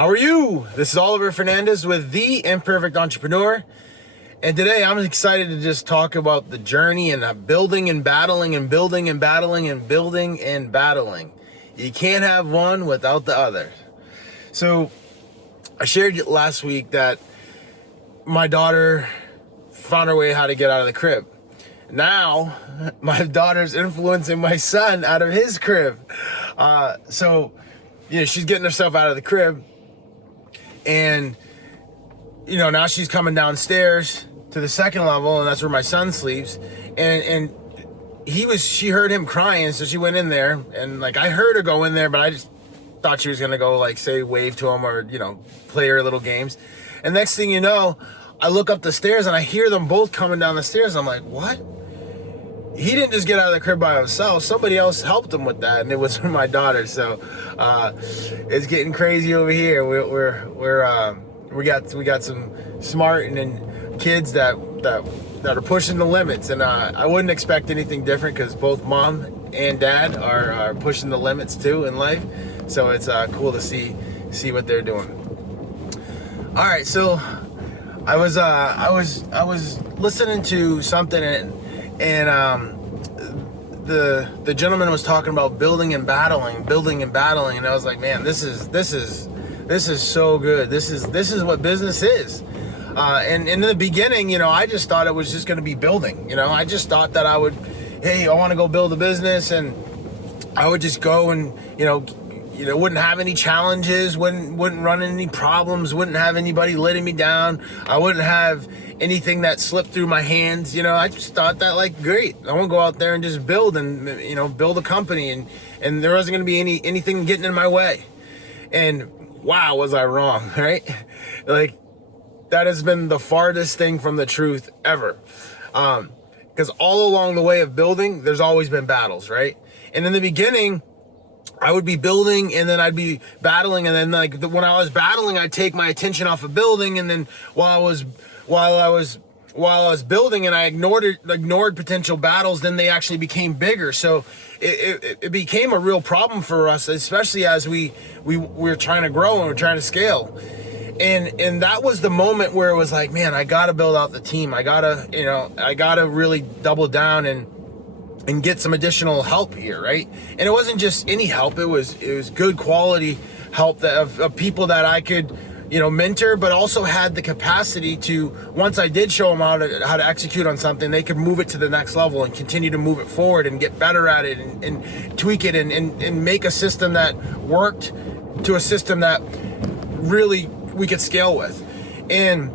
How are you? This is Oliver Fernandez with The Imperfect Entrepreneur. And today I'm excited to just talk about the journey and building and battling and building and battling and building and battling. You can't have one without the other. So I shared last week that my daughter found her way how to get out of the crib. Now my daughter's influencing my son out of his crib. She's getting herself out of the crib. And, now she's coming downstairs to the second level, and that's where my son sleeps. And she heard him crying, so she went in there. And, I heard her go in there, but I just thought she was going to go, say, wave to him or, play her little games. And next thing you know, I look up the stairs, and I hear them both coming down the stairs. I'm like, what? He didn't just get out of the crib by himself. Somebody else helped him with that, and it was my daughter. So it's getting crazy over here. We got some smart and kids that are pushing the limits, and I wouldn't expect anything different because both mom and dad are pushing the limits too in life. So it's cool to see what they're doing. All right, so I was listening to something and the gentleman was talking about building and battling, and I was like, man, this is so good. This is what business is. And in the beginning, I just thought it was just going to be building. I just thought that I want to go build a business, and I would just go and wouldn't have any challenges, wouldn't run into any problems, wouldn't have anybody letting me down. I wouldn't have anything that slipped through my hands. I just thought that great. I want to go out there and just build and, build a company, and there wasn't going to be anything getting in my way. And wow, was I wrong, right? That has been the farthest thing from the truth ever. Because all along the way of building, there's always been battles, right? And in the beginning, I would be building, and then I'd be battling, and then when I was battling, I'd take my attention off of building, and then while I was building and I ignored potential battles, then they actually became bigger. So it became a real problem for us, especially as we were trying to grow and we're trying to scale. And that was the moment where it was like, man, I gotta build out the team. I gotta really double down and get some additional help here, right? And it wasn't just any help. It was good quality help of people that I could, mentor, but also had the capacity to, once I did show them how to execute on something, they could move it to the next level and continue to move it forward and get better at it and tweak it and make a system that worked to a system that really we could scale with. And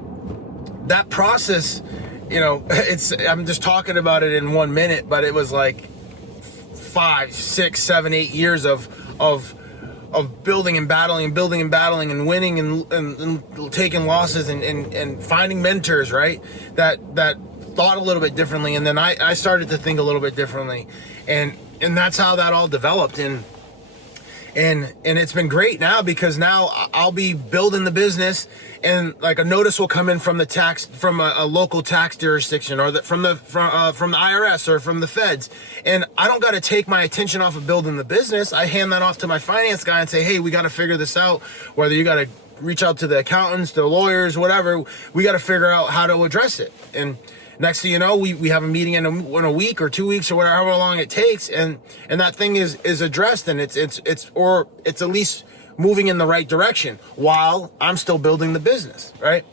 that process, I'm just talking about it in 1 minute, but it was 5, 6, 7, 8 years of building and battling and winning and taking losses and finding mentors, right? That thought a little bit differently. And then I started to think a little bit differently. And that's how that all developed. And it's been great now, because now I'll be building the business, and a notice will come in from a local tax jurisdiction, or from the IRS or from the feds, and I don't got to take my attention off of building the business. I hand that off to my finance guy and say, hey, we got to figure this out. Whether you got to reach out to the accountants, the lawyers, whatever, we got to figure out how to address it. And next thing you know, we have a meeting in a week or 2 weeks or whatever long it takes, and that thing is addressed, and it's at least moving in the right direction while I'm still building the business, right?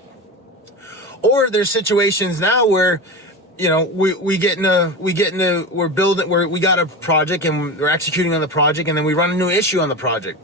Or there's situations now where we got a project and we're executing on the project, and then we run a new issue on the project,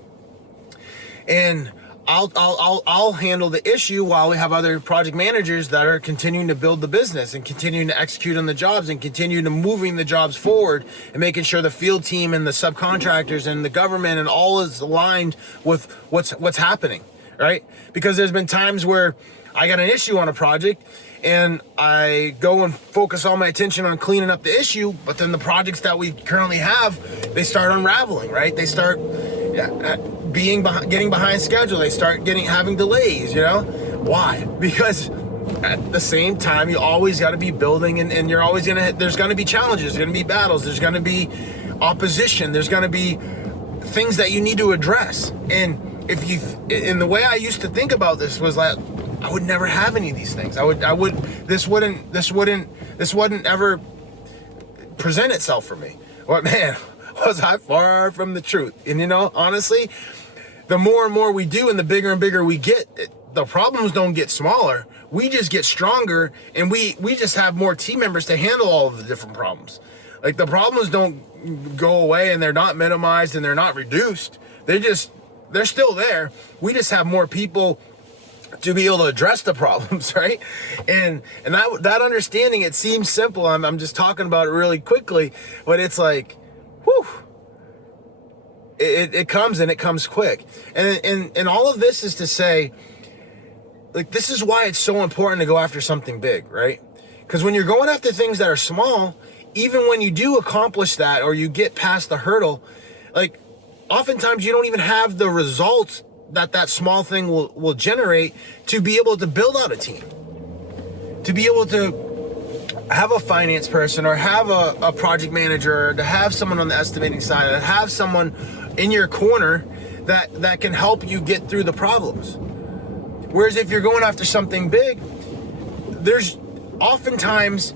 and I'll handle the issue while we have other project managers that are continuing to build the business and continuing to execute on the jobs and continuing to moving the jobs forward and making sure the field team and the subcontractors and the government and all is aligned with what's happening, right? Because there's been times where I got an issue on a project and I go and focus all my attention on cleaning up the issue, but then the projects that we currently have, they start unraveling, right? They start getting behind schedule. They start having delays, Why? Because at the same time, you always got to be building, and you're always there's going to be challenges, there's going to be battles, there's going to be opposition, there's going to be things that you need to address. And in the way I used to think about this was like, I would never have any of these things. This wouldn't ever present itself for me. But man, was I far from the truth. And honestly, the more and more we do and the bigger and bigger we get, the problems don't get smaller. We just get stronger, and we just have more team members to handle all of the different problems. Like, the problems don't go away, and they're not minimized, and they're not reduced. They're still there. We just have more people to be able to address the problems, right? And that understanding, it seems simple. I'm just talking about it really quickly, but it's like, whew. It comes, and it comes quick. And all of this is to say, like, this is why it's so important to go after something big, right? Because when you're going after things that are small, even when you do accomplish that, or you get past the hurdle, like, oftentimes you don't even have the results that small thing will generate to be able to build out a team, to be able to have a finance person, or have a project manager, or to have someone on the estimating side, or have someone in your corner that can help you get through the problems. Whereas if you're going after something big, there's oftentimes,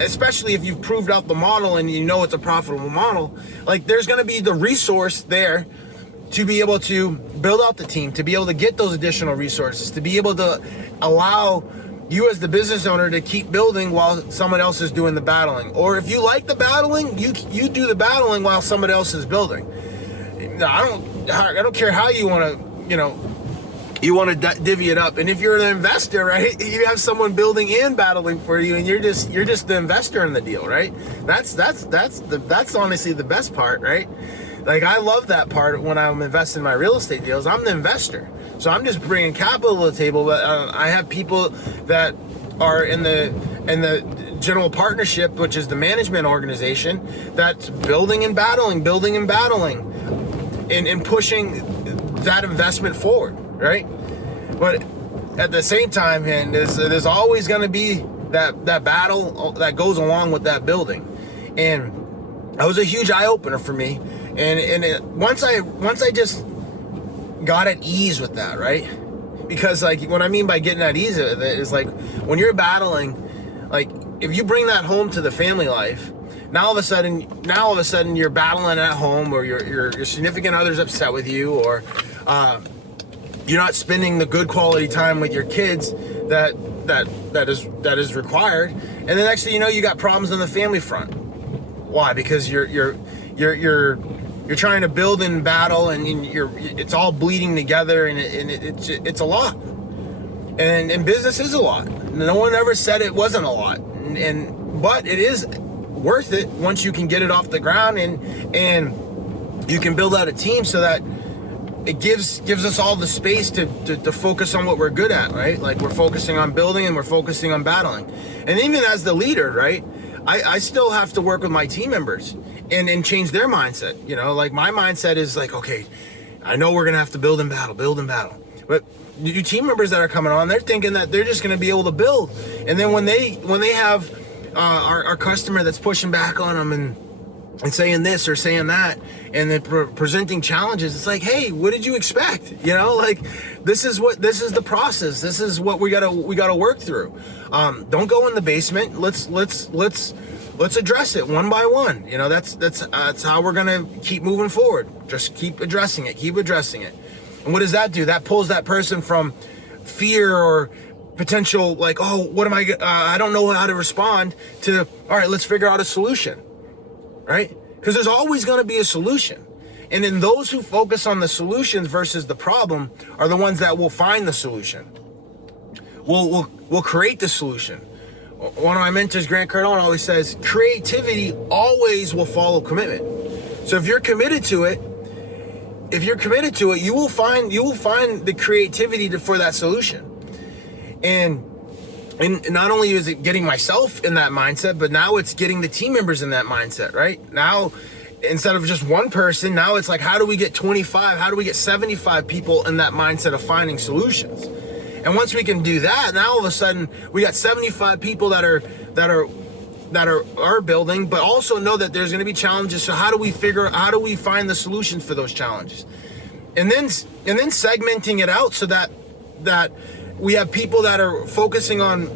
especially if you've proved out the model and you know it's a profitable model, like, there's going to be the resource there to be able to build out the team, to be able to get those additional resources, to be able to allow you as the business owner to keep building while someone else is doing the battling. Or if you like the battling, you do the battling while somebody else is building. I don't care how you want to divvy it up. And if you're an investor, right, you have someone building and battling for you, and you're just the investor in the deal, right? That's honestly the best part, right? Like, I love that part when I'm investing in my real estate deals. I'm the investor, so I'm just bringing capital to the table. But I have people that are in the general partnership, which is the management organization, that's building and battling, and pushing that investment forward, right? But at the same time, man, there's always going to be that battle that goes along with that building. And that was a huge eye-opener for me. And once I just got at ease with that, right? Because, like, what I mean by getting at ease with it is, like, when you're battling, like, if you bring that home to the family life, now all of a sudden you're battling at home, or your significant other's upset with you, or you're not spending the good quality time with your kids that is required. And the next thing you know, you got problems on the family front. Why? Because you're trying to build and battle, and it's all bleeding together, and it's a lot. And business is a lot. No one ever said it wasn't a lot, but it is worth it once you can get it off the ground, and you can build out a team so that it gives us all the space to focus on what we're good at, right? Like, we're focusing on building, and we're focusing on battling. And even as the leader, right, I still have to work with my team members and change their mindset. Like, my mindset is like, okay, I know we're gonna have to build and battle. But you team members that are coming on, they're thinking that they're just gonna be able to build. And then when they have our customer that's pushing back on them and saying this or saying that, and then presenting challenges, it's like, hey, what did you expect? Like, this is the process. This is what we gotta work through. Don't go in the basement. Let's address it one by one. That's how we're gonna keep moving forward. Just keep addressing it. And what does that do? That pulls that person from fear or potential, like, oh, what am I don't know how to respond, to, all right, let's figure out a solution, right? Because there's always going to be a solution. And then those who focus on the solutions versus the problem are the ones that will find the solution. We'll create the solution. One of my mentors, Grant Cardone, always says, creativity always will follow commitment. So if you're committed to it, you will find the creativity for that solution. And not only is it getting myself in that mindset, but now it's getting the team members in that mindset, right? Now, instead of just one person, now it's like, how do we get 25? How do we get 75 people in that mindset of finding solutions? And once we can do that, now all of a sudden we got 75 people that are building, but also know that there's going to be challenges. So how do we find the solutions for those challenges? and then segmenting it out so that we have people that are focusing on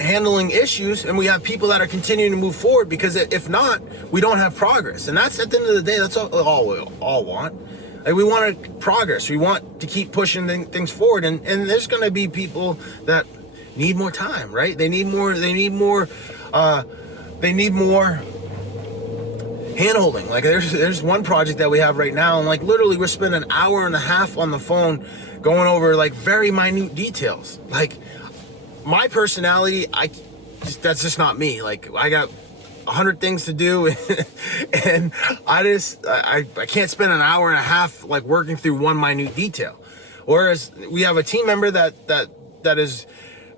handling issues, and we have people that are continuing to move forward, because if not, we don't have progress. And that's, at the end of the day, that's all we all want. Like, we want progress. We want to keep pushing things forward, and there's going to be people that need more time, right? They need more hand-holding. Like, there's one project that we have right now, and like literally we're spending an hour and a half on the phone going over like very minute details. Like, my personality, that's just not me. Like, I got 100 things to do, and I can't spend an hour and a half like working through one minute detail. Whereas we have a team member that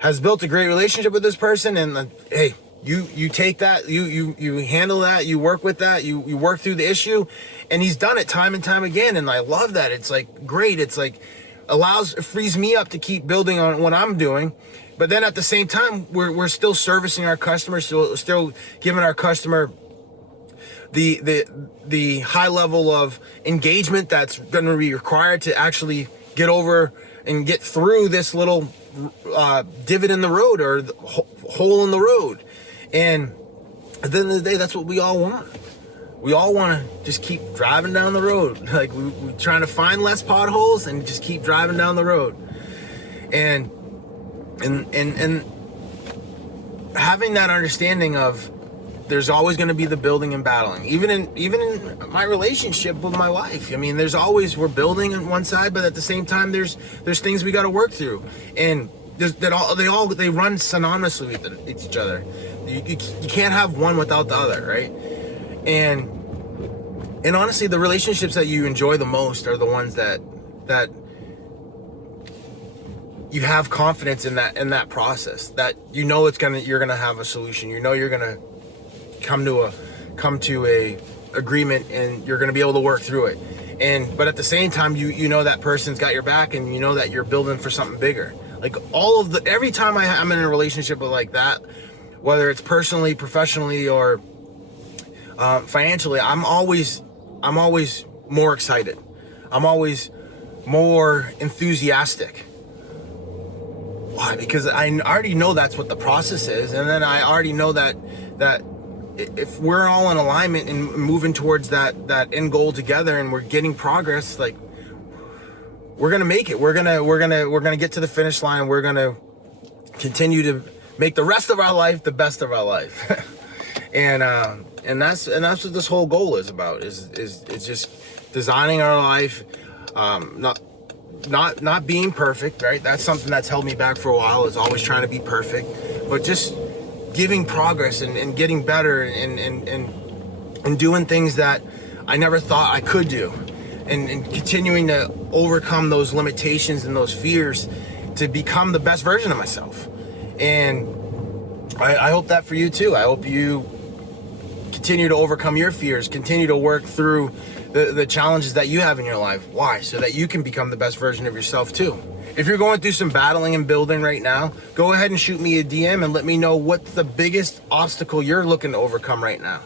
has built a great relationship with this person, and hey, you take that, you handle that, you work with that, you work through the issue, and he's done it time and time again, and I love that. It's like great. It's like frees me up to keep building on what I'm doing. But then at the same time, we're still servicing our customers, still giving our customer the high level of engagement that's going to be required to actually get over and get through this little divot in the road, or the hole in the road. And at the end of the day, that's what we all want. We all want to just keep driving down the road. Like, we're trying to find less potholes and just keep driving down the road. And having that understanding of there's always going to be the building and battling, even in my relationship with my wife. I mean, we're building on one side, but at the same time, there's things we got to work through, and they run synonymously with each other. You can't have one without the other, right? And honestly, the relationships that you enjoy the most are the ones that you have confidence in that process, that you're gonna have a solution. You're gonna come to a agreement, and you're gonna be able to work through it. But at the same time, you know that person's got your back, and you know that you're building for something bigger. Like, every time I'm in a relationship like that, whether it's personally, professionally, or financially, I'm always more excited. I'm always more enthusiastic. Why? Because I already know that's what the process is, and then I already know that if we're all in alignment and moving towards that end goal together, and we're getting progress, like, we're gonna make it. We're gonna get to the finish line. We're gonna continue to make the rest of our life the best of our life. and that's what this whole goal is about. Is just designing our life, not being perfect, right? That's something that's held me back for a while, is always trying to be perfect, but just giving progress and getting better and doing things that I never thought I could do, and continuing to overcome those limitations and those fears to become the best version of myself. And I hope that for you too. I hope you continue to overcome your fears, continue to work through the challenges that you have in your life. Why? So that you can become the best version of yourself too. If you're going through some battling and building right now, go ahead and shoot me a DM and let me know what's the biggest obstacle you're looking to overcome right now.